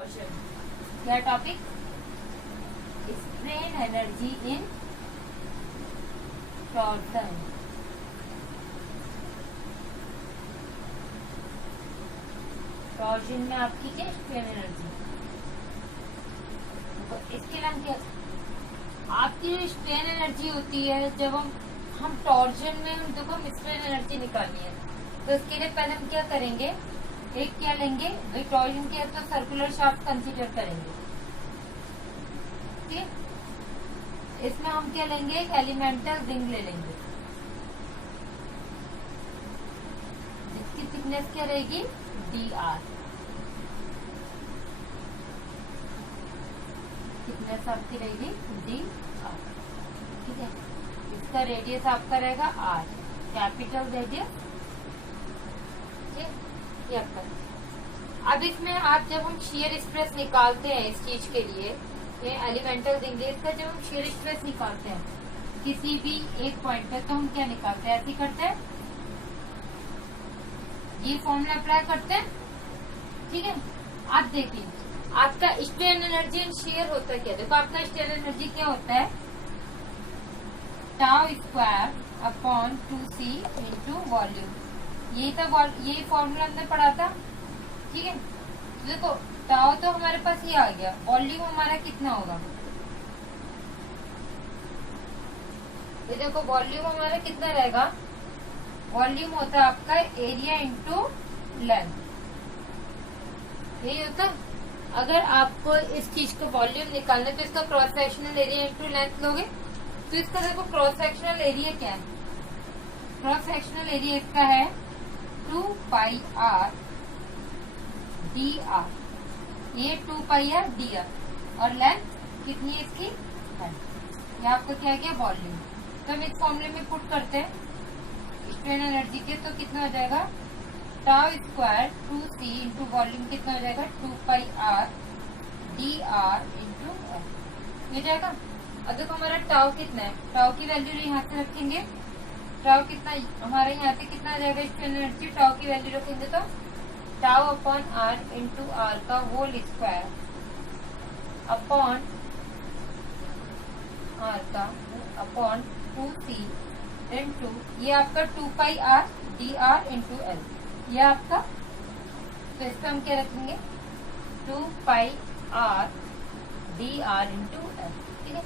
क्या topic? Strain energy in torsion. Torsion में आपकी क्या स्ट्रेन एनर्जी, तो इसके नाम क्या? आपकी जो स्ट्रेन एनर्जी होती है जब हम टॉर्शन में देखो हम स्ट्रेन एनर्जी निकालनी है, तो इसके लिए पहले हम क्या करेंगे, एक क्या लेंगे, टॉर्शन के तो सर्कुलर शाफ्ट कंसीडर करेंगे। ठीक, इसमें हम क्या लेंगे, एक एलिमेंटल रिंग ले लेंगे जिसकी थिकनेस क्या रहेगी, dr। थिकनेस आपकी रहेगी dr। ठीक है, इसका रेडियस आपका रहेगा r, कैपिटल रेडियस। ठीक है, अब इसमें आप जब हम शियर स्ट्रेस निकालते हैं इस चीज के लिए, ये एलिमेंटल रिंग है, इसका जब हम शियर स्ट्रेस निकालते हैं किसी भी एक पॉइंट पे, तो हम क्या निकालते हैं, ऐसे करते हैं, ये फॉर्मूला अप्लाई करते हैं। ठीक है, आप देखिए आपका स्ट्रेन एनर्जी एंड शियर होता है क्या, देखो आपका स्ट्रेन एनर्जी क्या होता है, tau square upon 2c into volume. यही था, यही फॉर्मूला हमने पढ़ा था। ठीक है, देखो टाउ तो हमारे पास ये आ गया, वॉल्यूम हमारा कितना होगा, ये देखो वॉल्यूम हमारा कितना रहेगा, वॉल्यूम होता है आपका एरिया इंटू लेंथ, यही होता। अगर आपको इस चीज का वॉल्यूम निकालना है तो इसका cross sectional area into length लोगे, तो इसका देखो क्रॉस सेक्शनल एरिया क्या है, क्रॉस सेक्शनल एरिया इसका है 2 पाई आर डी आर, ये 2 पाई आर डी आर, और लेंथ कितनी है इसकी, ये आपको क्या गया, वॉल्यूम। तो हम इस फॉर्मूले में पुट करते हैं स्ट्रेन एनर्जी के, तो कितना हो जाएगा, tau square 2c into volume कितना हो जाएगा, 2 pi r d r into l, ये जाएगा। अब देखो हमारा टाउ कितना है, टाउ की वैल्यू यहाँ से रखेंगे, टाउ कितना हमारे यहाँ से कितना आ जाएगा स्ट्रेन एनर्जी, टाउ की वैल्यू रखेंगे तो tau upon r into r का होल स्क्वायर अपॉन आर का अपॉन 2c इंटू ये आपका 2 pi r d r into l, ये आपका, तो इसका हम क्या रखेंगे 2 pi r d r into l. ठीक है,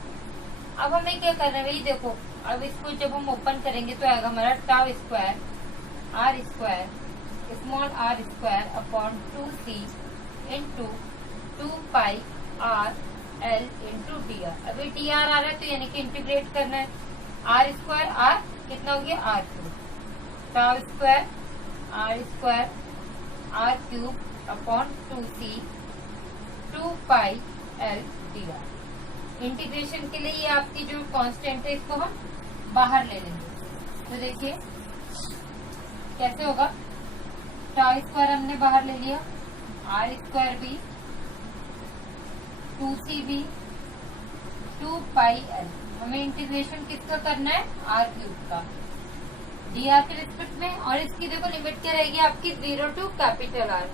अब हमें क्या करना है भाई, देखो अब इसको जब हम ओपन करेंगे तो आएगा हमारा tau square r square small r square upon 2c into 2 pi r l into d r. अभी डी आर आ रहा है तो यानी कि इंटीग्रेट करना है, आर स्क्वायर आर कितना हो गया, R cube, tau square R cube upon 2c 2 pi L D R. Integration के लिए ये आपकी जो कांस्टेंट है इसको हम बाहर ले लेंगे, तो देखिए कैसे होगा, टाउ स्क्वायर हमने बाहर ले लिया, आर स्क्वायर भी 2c भी 2 पाई एल, हमें इंटीग्रेशन किसका करना है, आर क्यूब का डी आर के रिस्पेक्ट में, और इसकी देखो लिमिट क्या रहेगी आपकी 0 टू कैपिटल आर,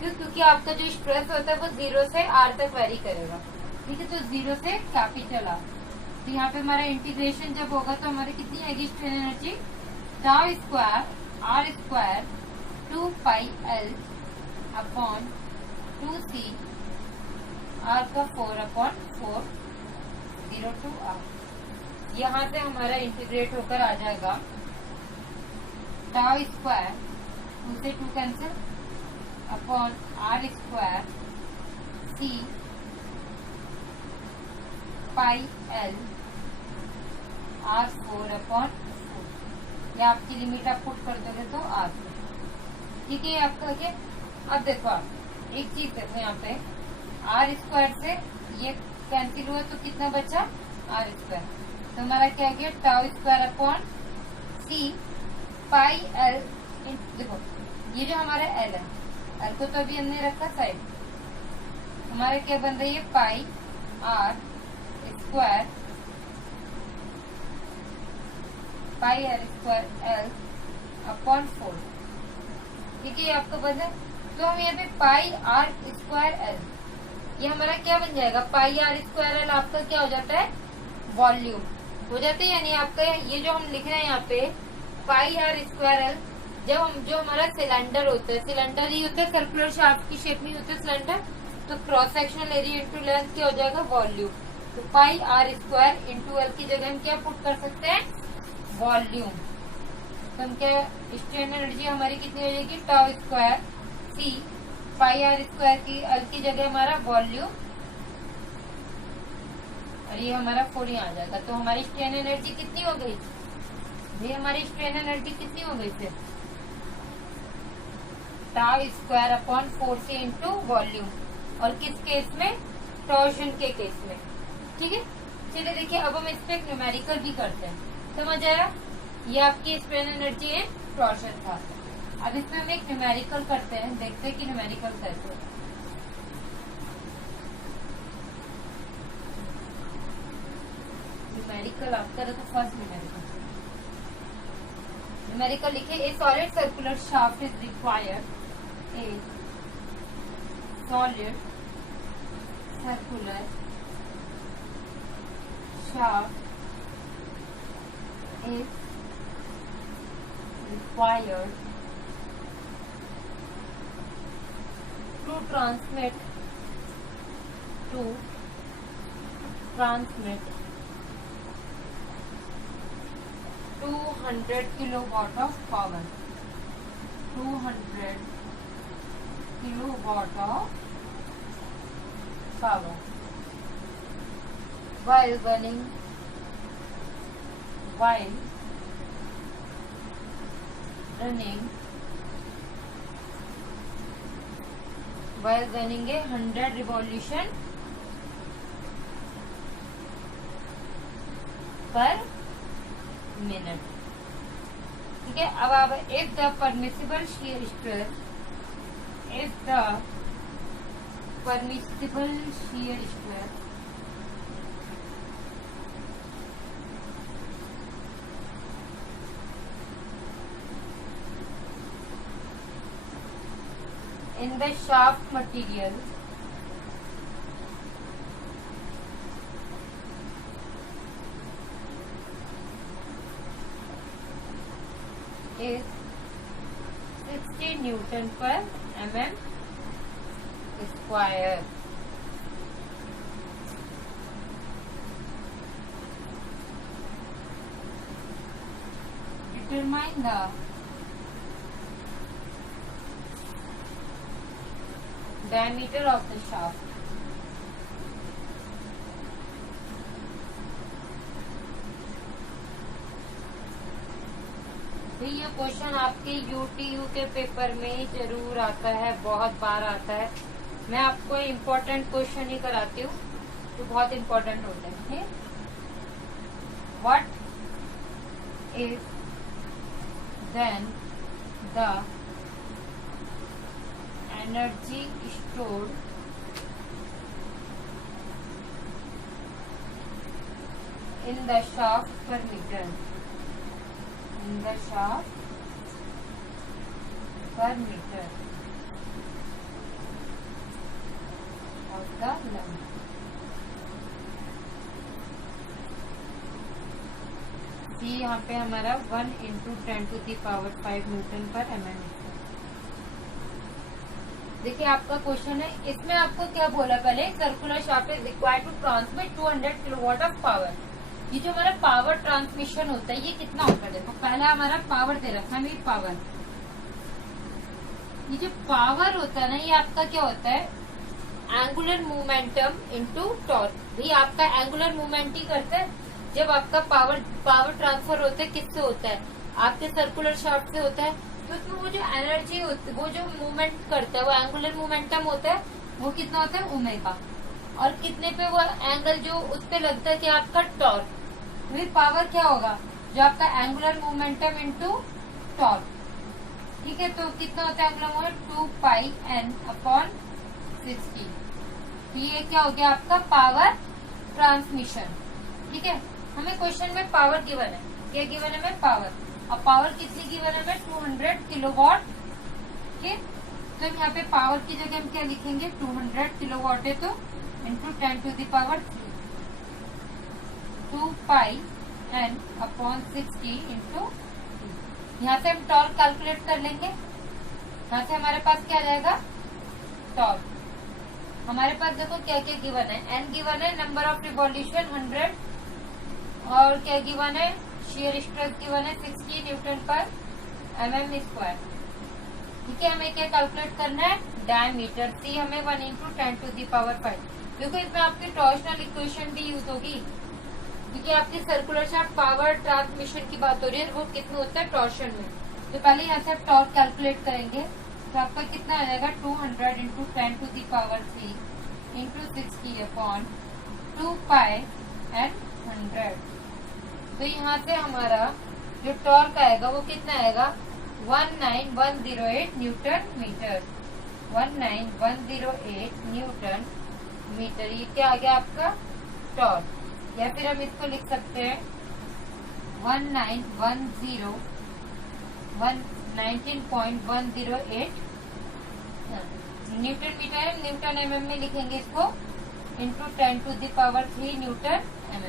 क्योंकि आपका जो स्ट्रेस होता है वो 0 से आर तक वेरी करेगा। ठीक है, तो 0 से कैपिटल आर, तो यहाँ पे हमारा इंटीग्रेशन जब होगा तो हमारी कितनी आएगी strain energy, tau square r square 2 pi l upon 2c r का 4 अपॉन 4 0 टू आर, यहाँ से हमारा इंटीग्रेट होकर आ जाएगा टाउ स्क्वायर 2 से 2 cancel upon r square c pi l r 4 upon 4, ये आपकी लिमिट आप पुट कर दोगे तो आर। ठीक है, आपका क्या, अब देखो आप एक चीज देखो यहाँ पे, आर स्क्वायर से ये कैंसिल हुआ तो कितना बचा, आर स्क्वायर, तो हमारा क्या गया, टाउ स्क्वायर अपॉन सी पाई एल, देखो ये जो हमारा एल है, एल को तो अभी हमने रखा साइड, हमारा क्या बन रही है, pi r square pi r square l upon 4। ठीक है, आपको बन है, तो हम यहाँ पे पाई आर स्क्वायर एल ये हमारा क्या बन जाएगा, पाई आर स्क्वायर एल आपका क्या हो जाता है, वॉल्यूम हो जाता है। यानी आपका ये जो हम लिख रहे हैं यहाँ पे पाई आर स्क्वायर एल, जब हम जो हमारा सिलेंडर होता है, सिलेंडर ही होता है, सर्कुलर शाफ्ट की शेप में होता है सिलेंडर, तो cross sectional area into length क्या हो जाएगा, वॉल्यूम। तो पाई आर स्क्वायर इंटू एल की जगह हम क्या पुट कर सकते हैं, वॉल्यूम। तो हम क्या, स्ट्रेन एनर्जी हमारी कितनी हो जाएगी, tau square c pi r square की एल की जगह हमारा वॉल्यूम, और ये हमारा 4 आ जाएगा। तो हमारी स्ट्रेन एनर्जी कितनी हो गई, ये हमारी स्ट्रेन एनर्जी कितनी हो गई फिर, tau square upon 4c into volume. और किस केस में, टॉर्शन के केस में, ठीक है। चलिए देखिए अब हम इस पे न्यूमेरिकल भी करते हैं, समझ आया। ये आपकी स्ट्रेन एनर्जी है, टॉर्शन था। अब इसमें हम एक न्यूमेरिकल करते हैं, देखते हैं कि न्यूमेरिकल कैसे है। न्यूमेरिकल आपका तो फर्स्ट न्यूमेरिकल लिखे, ए solid circular shaft is required, A solid circular shaft is required to transmit 200 kilowatt of power, 200 kilowatt of power while running a 100 revolution per minute, ठीक है। अब if the permissible shear stress in the shaft material is 60 Newton per mm square. Determine the diameter of the shaft. ये question आपके UTU के paper में जरूर आता है, बहुत बार आता है। मैं आपको इम्पोर्टेंट क्वेश्चन ही कराती हूँ जो बहुत इम्पोर्टेंट होते हैं। What is then the energy stored in the shaft per meter, in the shaft per meter of the length. See यहाँ पे हमारा 1 × 10⁵ न्यूटन पर mm। देखिए आपका क्वेश्चन है, इसमें आपको क्या बोला, पहले circular shaft is required to transmit 200 kilowatt of power. ये जो हमारा पावर ट्रांसमिशन होता है ये कितना होता है, देखो पहला हमारा पावर दे रखा है, मेरी पावर, ये जो पावर होता है ना ये आपका क्या होता है, एंगुलर मोमेंटम इनटू टॉर्क। भाई आपका एंगुलर मूवमेंट ही करता है जब आपका पावर ट्रांसफर होता है, किससे होता है, आपके सर्कुलर शाफ्ट से होता है। तो उसमें वो जो एनर्जी होती है, वो जो मूवमेंट करता है, वो एंगुलर मोमेंटम होता है, वो कितना होता है, ओमेगा। और कितने पे वो एंगल जो उस पे लगता है कि आपका टॉर्क। फिर पावर क्या होगा, जो आपका एंगुलर मोमेंटम इनटू टॉर्क, ठीक है। तो कितना होता है एंगुलर मोमेंट, 2πn/60। तो ये क्या हो गया आपका पावर ट्रांसमिशन, ठीक है। हमें क्वेश्चन में पावर गिवन है, क्या गिवन है, हमें पावर। और पावर कितनी गिवन है हमें, 200 किलोवाट के तो हम यहाँ पे पावर की जगह हम क्या लिखेंगे, 200 किलोवाट है तो into 10 to the power 3, 2 pi n upon 60 into. यहाँ से हम टॉर्क कैलकुलेट कर लेंगे। यहाँ से हमारे पास क्या आ जाएगा, टॉर्क। हमारे पास देखो क्या क्या गिवन है, n गिवन है, नंबर ऑफ रिवॉल्यूशन 100, और क्या गिवन है, शियर स्ट्रेस गिवन है 60 न्यूटन पर mm स्क्वायर। ठीक है, हमें क्या कैलकुलेट करना है, डायमीटर। सी हमें 1 इंटू 10 टू दी पावर 5। देखो इसमें आपकी टॉर्शनल इक्वेशन भी यूज होगी, क्योंकि आपकी सर्कुलर शाफ्ट पावर ट्रांसमिशन की बात हो रही है, वो कितने होता है टॉर्शन में। तो पहले यहाँ से आप टॉर्क कैलकुलेट करेंगे, तो आपका कितना आ जाएगा, 200 into 10 to the power 3 into 60 upon 2 pi and 100। तो यहाँ से हमारा जो टॉर्क आएगा वो कितना आएगा, 19108 न्यूटन मीटर, 19108 न्यूटन मीटर। ये क्या आ गया आपका टॉर्क, या फिर हम इसको लिख सकते हैं 19.108 न्यूटन मीटर, न्यूटन mm में लिखेंगे इसको, into 10 to the power 3 newton mm।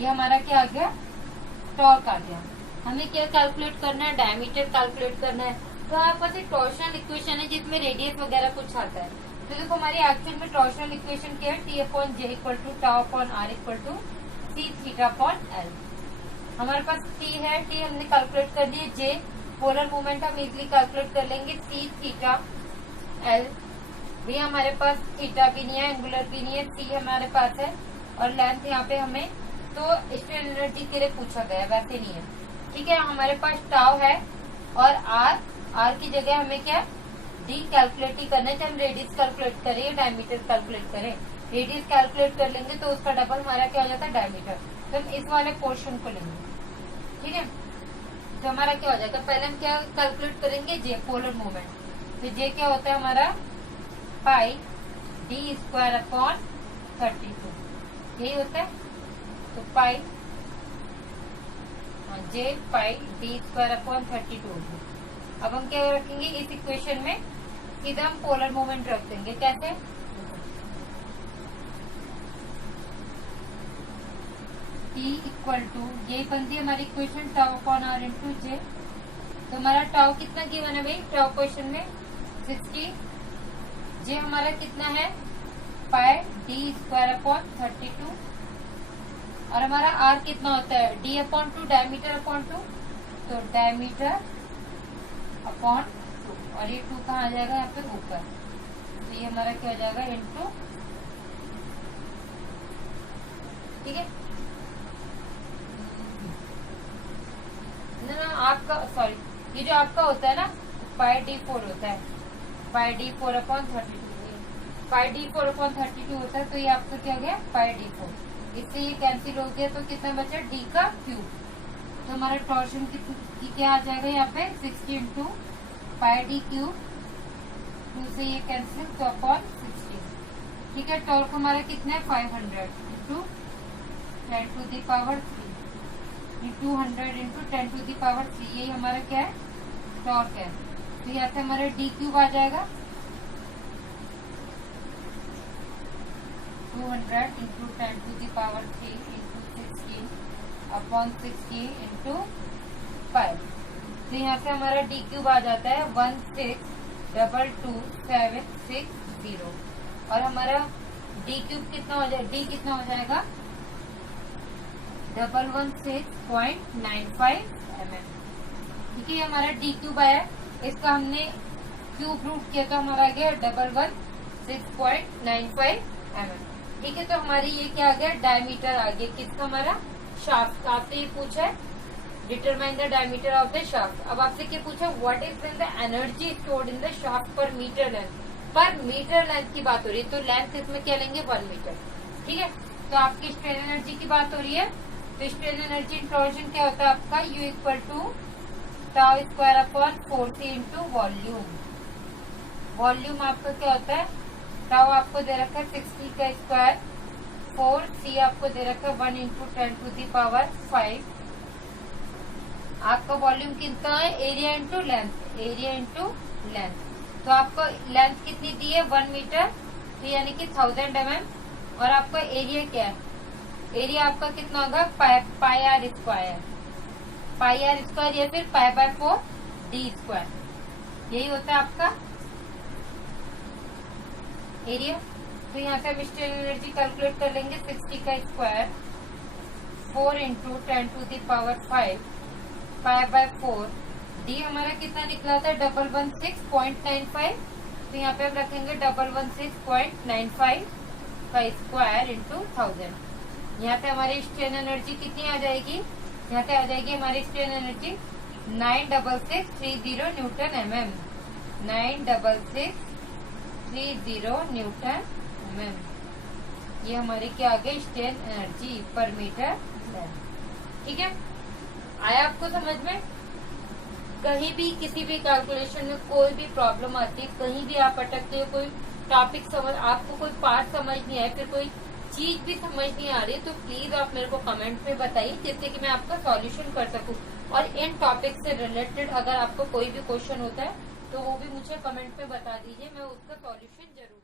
ये हमारा क्या आ गया, टॉर्क आ गया। हमें क्या कैलकुलेट करना है, डायमीटर कैलकुलेट करना है। तो आपके पास एक टॉर्शनल इक्वेशन है जिसमें रेडियस वगैरह कुछ आता है। तो देखो हमारी एक्चुअल में टॉर्शनल इक्वेशन क्या है, T upon J equal to tau upon R equal to C theta upon L। हमारे पास T है, T हमने कैलकुलेट कर लिया, J पोलर मोमेंट हम इजिली कैलकुलेट कर लेंगे, C थीटा L भी हमारे पास थीटा भी नहीं है, एंगुलर भी नहीं है, C हमारे पास है, और लेंथ यहाँ पे हमें तो स्ट्रेन एनर्जी के लिए पूछा गया, वैसे नहीं है। ठीक है, हमारे पास टाउ है और R की जगह हमें क्या D कैलकुलेट ही करना है, चाहे हम रेडियस कैलकुलेट करें या डायमीटर कैलकुलेट करें। रेडियस कैलकुलेट कर लेंगे तो उसका डबल हमारा क्या हो जाता है, डायमीटर। तो हम इस वाले पोर्शन को लेंगे। ठीक है, तो हमारा क्या हो जाएगा, पहले हम क्या कैलकुलेट करेंगे, J पोलर मोमेंट। तो J क्या होता है हमारा, पाई D स्क्वायर अपॉन 32, यही होता है। तो पाई J पाई D स्क्वायर अपॉन 32। अब हम क्या रखेंगे इस इक्वेशन में, सीधा हम पोलर मोमेंट रख देंगे। कैसे, T इक्वल टू, ये बनती है हमारी equation tau upon R into J। तो हमारा टाउ कितना गिवन है भाई, टाउ क्वेश्चन में 60, J हमारा कितना है, पाई D स्क्वायर अपॉन 32, और हमारा R कितना होता है, D अपॉन 2, डायमीटर अपॉन 2, तो डायमीटर अपॉन 2, और ये 2 कहाँ आ जाएगा, यहाँ पे ऊपर। तो ये हमारा क्या हो जाएगा, इंटू। ठीक है ना, आपका सॉरी, ये जो आपका होता है ना, पाई D4 होता है, पाई D4 अपॉन 32, पाई D4 अपॉन 32 होता है। तो ये आपका क्या गया, पाई D4, इससे ये कैंसिल हो गया, तो कितना बचा, D का क्यूब। तो हमारा टॉर्शन की क्या आ जाएगा यहाँ पे, 60 इंटू पाई D क्यूब, 2 से ये कैंसिल, तो अपॉन 60। ठीक है, टॉर्क हमारा कितना है, 500 into 10 to the power 3, 200 into 10 to the power 3, यही हमारा क्या है, टॉर्क है। तो यहाँ से हमारा D क्यूब आ जाएगा, 200 into 10 to the power 3 into 16 upon 60 into 5। तो यहाँ से हमारा D क्यूब आ जाता है 1622760, और हमारा D क्यूब कितना हो जाएगा, D कितना हो जाएगा, 116.95 mm। ठीक है, हमारा D क्यूब आया, इसका हमने क्यूब रूट किया तो हमारा आ गया 116.95 mm। ठीक है, तो हमारी ये क्या आ गया, डायमीटर आ गया, किसका, हमारा शाफ्ट का। आपसे ये पूछा है, determine the diameter of the shaft. अब आपसे क्या पूछा, what is the energy stored in the shaft per metre length. पर मीटर लेंथ की बात हो रही है, तो लेंथ इसमें क्या लेंगे, 1 मीटर। ठीक है, तो आपकी स्ट्रेन एनर्जी की बात हो रही है, तो स्ट्रेन एनर्जी टॉर्शन क्या होता है आपका, U equal to tau square upon 4C into volume. Volume आपका क्या होता है, टाउ आपको दे रखा है 60 का स्क्वायर, 4C आपको दे रखा है 1 इंटू 10 टू दी पावर 5। आपका वॉल्यूम कितना है, area into length, area into length. तो आपको लेंथ कितनी दी है 1 मीटर, तो यानी कि 1000 mm। और आपका एरिया क्या है, एरिया आपका कितना होगा पाई आर स्क्वायर, या फिर पाई बाय 4 डी स्क्वायर, यही होता है आपका एरिया। तो यहाँ पे हम स्ट्रेन एनर्जी कैलकुलेट कर लेंगे। 60 का स्क्वायर 4 × 10⁵ पाई बाय 4 डी हमारा कितना निकला था 116.95। तो यहाँ पे हम रखेंगे 116.95 का स्क्वायर इंटू 1000। यहाँ पे हमारी स्ट्रेन एनर्जी कितनी आ जाएगी, यहाँ पे आ जाएगी हमारी strain energy 96630 Newton mm, 96630 Newton mm। ये हमारी क्या आ गई स्ट्रेन एनर्जी पर मीटर। ठीक है, आया आपको समझ में। कहीं भी किसी भी कैलकुलेशन में कोई भी प्रॉब्लम आती है, कहीं भी आप अटकते हो, कोई टॉपिक समझ, आपको कोई पार्ट समझ नहीं आया, फिर कोई चीज भी समझ नहीं आ रही, तो प्लीज आप मेरे को कमेंट में बताइए जिससे कि मैं आपका सॉल्यूशन कर सकूं। और इन टॉपिक से रिलेटेड अगर आपको कोई भी क्वेश्चन होता है तो वो भी मुझे कमेंट में बता दीजिए, मैं उसका सॉल्यूशन जरूर